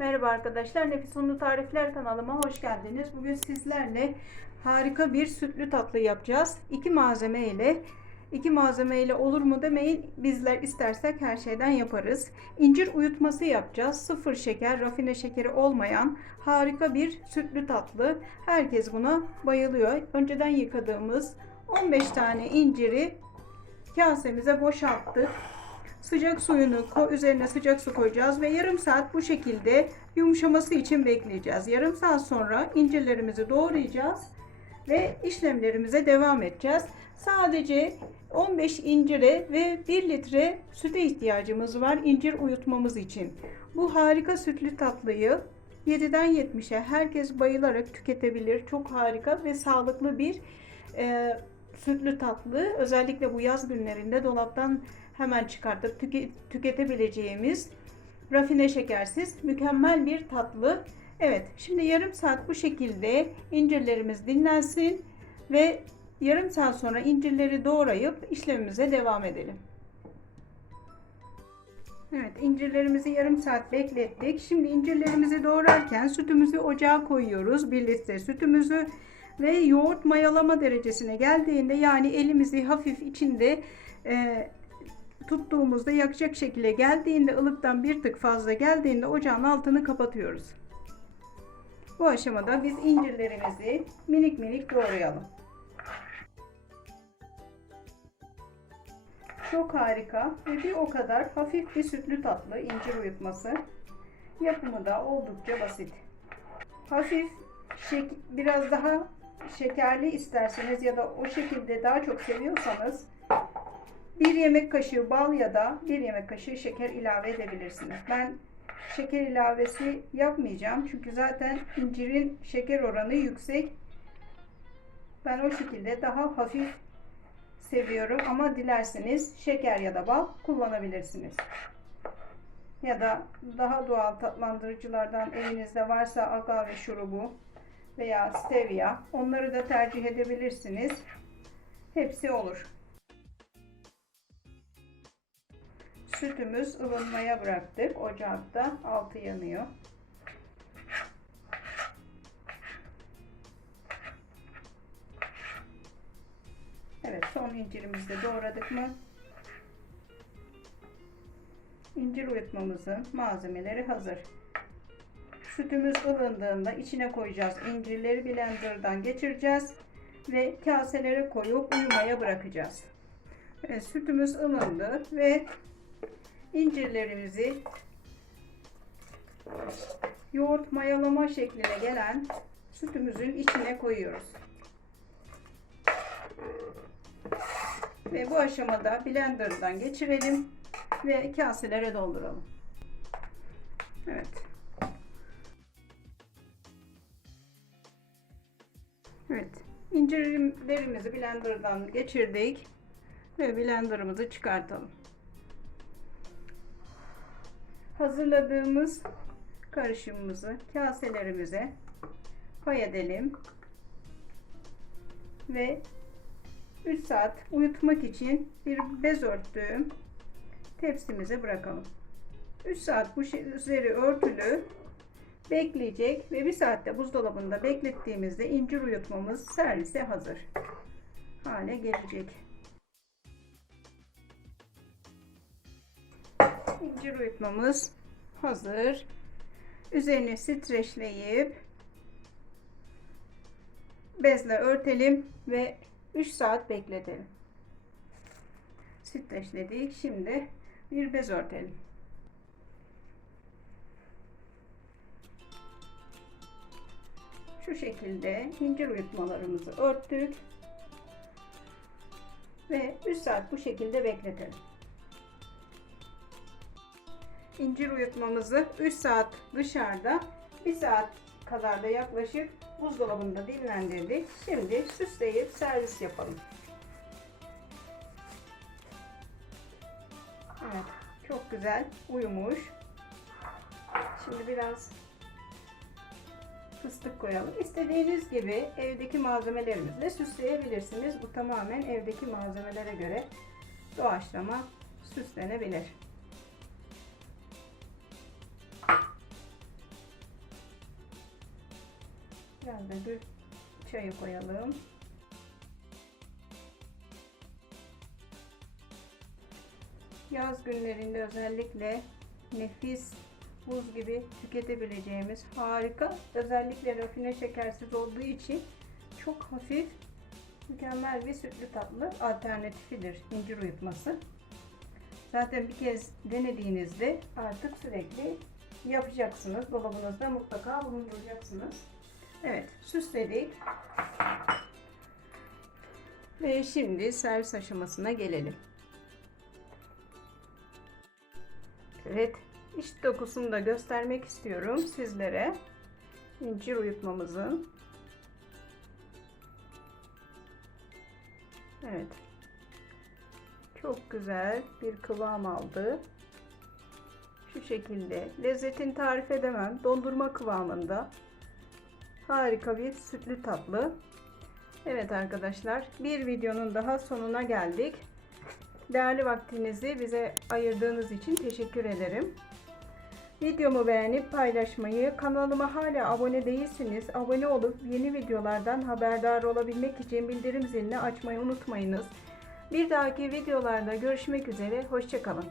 Merhaba arkadaşlar, Nefis Unlu Tarifler kanalıma hoş geldiniz. Bugün sizlerle harika bir sütlü tatlı yapacağız. İki malzeme ile, iki malzeme ile olur mu demeyin, bizler istersek her şeyden yaparız. İncir uyutması yapacağız. Sıfır şeker, rafine şekeri olmayan harika bir sütlü tatlı. Herkes buna bayılıyor. Önceden yıkadığımız 15 tane inciri kasemize boşalttık. Sıcak suyunu üzerine sıcak su koyacağız ve yarım saat bu şekilde yumuşaması için bekleyeceğiz. Yarım saat sonra incirlerimizi doğrayacağız ve işlemlerimize devam edeceğiz. Sadece 15 incire ve 1 litre süte ihtiyacımız var incir uyutmamız için. Bu harika sütlü tatlıyı 7'den 70'e herkes bayılarak tüketebilir. Çok harika ve sağlıklı bir e, sütlü tatlı. Özellikle bu yaz günlerinde dolaptan hemen çıkartıp tüke- tüketebileceğimiz rafine şekersiz mükemmel bir tatlı. Evet, şimdi yarım saat bu şekilde incirlerimiz dinlensin ve yarım saat sonra incirleri doğrayıp işlemimize devam edelim. Evet, incirlerimizi yarım saat beklettik. Şimdi incirlerimizi doğrarken sütümüzü ocağa koyuyoruz. 1 litre sütümüzü ve yoğurt mayalama derecesine geldiğinde yani elimizi hafif içinde e, tuttuğumuzda yakacak şekilde geldiğinde ılıktan bir tık fazla geldiğinde ocağın altını kapatıyoruz. Bu aşamada biz incirlerimizi minik minik doğrayalım. Çok harika ve bir o kadar hafif bir sütlü tatlı incir uyutması. Yapımı da oldukça basit. Hafif şek biraz daha şekerli isterseniz ya da o şekilde daha çok seviyorsanız bir yemek kaşığı bal ya da bir yemek kaşığı şeker ilave edebilirsiniz. Ben şeker ilavesi yapmayacağım. Çünkü zaten incirin şeker oranı yüksek. Ben o şekilde daha hafif seviyorum ama dilerseniz şeker ya da bal kullanabilirsiniz. Ya da daha doğal tatlandırıcılardan evinizde varsa agave şurubu veya stevia onları da tercih edebilirsiniz. Hepsi olur. Sütümüz ılınmaya bıraktık. Ocakta altı yanıyor. Evet son incirimizi de doğradık mı? İncir uyutmamızın malzemeleri hazır. Sütümüz ılındığında içine koyacağız. İncirleri blenderdan geçireceğiz ve kaselere koyup uyumaya bırakacağız. Evet, sütümüz ılındı ve incirlerimizi yoğurt mayalama şekline gelen sütümüzün içine koyuyoruz. Ve bu aşamada blenderdan geçirelim ve kaselere dolduralım. Evet. Evet. İncirlerimizi blenderdan geçirdik ve blenderımızı çıkartalım. Hazırladığımız karışımımızı kaselerimize koy ve 3 saat uyutmak için bir bez örttüğüm tepsimize bırakalım. 3 saat bu üzeri örtülü bekleyecek ve bir saatte buzdolabında beklettiğimizde incir uyutmamız servise hazır hale gelecek. İncir uyutmamız hazır. Üzerini streçleyip bezle örtelim ve 3 saat bekletelim. Streçledik. Şimdi bir bez örtelim. Şu şekilde incir uyutmalarımızı örttük. Ve 3 saat bu şekilde bekletelim. İncir uyutmamızı 3 saat dışarıda 1 saat kadar da yaklaşık buzdolabında dinlendirdik. Şimdi süsleyip servis yapalım. Evet, çok güzel uyumuş. Şimdi biraz fıstık koyalım. İstediğiniz gibi evdeki malzemelerimizle süsleyebilirsiniz. Bu tamamen evdeki malzemelere göre doğaçlama süslenebilir. Biraz da gül çayı koyalım. Yaz günlerinde özellikle nefis buz gibi tüketebileceğimiz harika özellikle rafine şekersiz olduğu için çok hafif mükemmel bir sütlü tatlı alternatifidir incir uyutması. Zaten bir kez denediğinizde artık sürekli yapacaksınız. Dolabınızda mutlaka bulunduracaksınız. Evet süsledik. Ve şimdi servis aşamasına gelelim. Evet, iç dokusunu da göstermek istiyorum sizlere. İncir uyutmamızın. Evet. Çok güzel bir kıvam aldı. Şu şekilde. Lezzetini tarif edemem. Dondurma kıvamında. Harika bir sütlü tatlı. Evet arkadaşlar, bir videonun daha sonuna geldik. Değerli vaktinizi bize ayırdığınız için teşekkür ederim. Videomu beğenip paylaşmayı, kanalıma hala abone değilsiniz, abone olup yeni videolardan haberdar olabilmek için bildirim zilini açmayı unutmayınız. Bir dahaki videolarda görüşmek üzere, hoşçakalın.